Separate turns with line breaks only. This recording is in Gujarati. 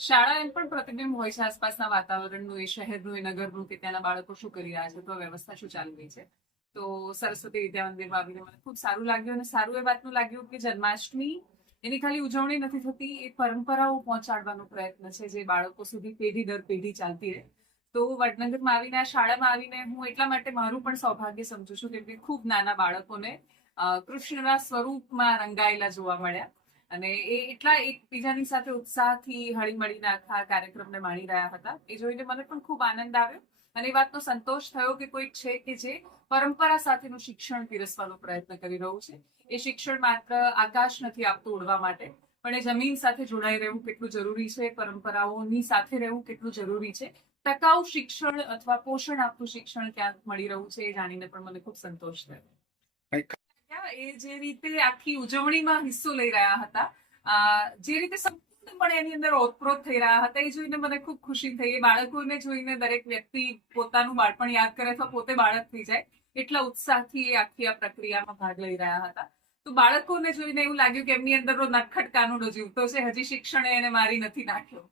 શાળા એમ પણ પ્રતિબિંબ હોય છે આસપાસના વાતાવરણનું, એ શહેરનું, એ નગરનું કે ત્યાંના બાળકો શું કરી રહ્યા છે, તો વ્યવસ્થા શું ચાલી રહી છે? તો સરસ્વતી વિદ્યા મંદિરમાં આવીને મને ખૂબ સારું લાગ્યું અને સારું એ વાતનું લાગ્યું કે જન્માષ્ટમી, એની ખાલી ઉજવણી નથી થતી, એ પરંપરાઓ પહોંચાડવાનો પ્રયત્ન છે જે બાળકો સુધી પેઢી દર પેઢી ચાલતી રહે. તો વડનગરમાં આવીને, આ શાળામાં આવીને હું એટલા માટે મારું પણ સૌભાગ્ય સમજુ છું કેમ કે ખૂબ નાના બાળકોને કૃષ્ણના સ્વરૂપમાં રંગાયેલા જોવા મળ્યા. અને એ એટલા એકબીજાની સાથે ઉત્સાહથી હળીમળીને આખા કાર્યક્રમને માણી રહ્યા હતા. એ જોઈને મને પણ ખૂબ આનંદ આવ્યો અને એ વાતનો સંતોષ થયો કે કોઈક છે કે જે પરંપરા સાથેનું શિક્ષણ પીરસવાનો પ્રયત્ન કરી રહ્યું છે. એ શિક્ષણ માત્ર આકાશ નથી આપતું ઉડવા માટે, પણ એ જમીન સાથે જોડાઈ રહેવું કેટલું જરૂરી છે, પરંપરાઓની સાથે રહેવું કેટલું જરૂરી છે. ટકાઉ શિક્ષણ અથવા પોષણ આપતું શિક્ષણ ક્યાંક મળી રહ્યું છે એ જાણીને પણ મને ખૂબ સંતોષ થયો. એ જે રીતે આખી ઉજવણીમાં હિસ્સો લઈ રહ્યા હતા જે રીતે સંપૂર્ણપણે એની અંદર ઓતપ્રોત થઈ રહ્યા હતા, એ જોઈને મને ખૂબ ખુશી થઈ. એ બાળકોને જોઈને દરેક વ્યક્તિ પોતાનું બાળપણ યાદ કરે અથવા પોતે બાળક થઈ જાય એટલા ઉત્સાહથી એ આખી આ પ્રક્રિયામાં ભાગ લઈ રહ્યા હતા. તો બાળકોને જોઈને એવું લાગ્યું કે એમની અંદરનો નખટ કાનુડો જીવતો છે. હજી શિક્ષણે એને મારી નથી નાખ્યો.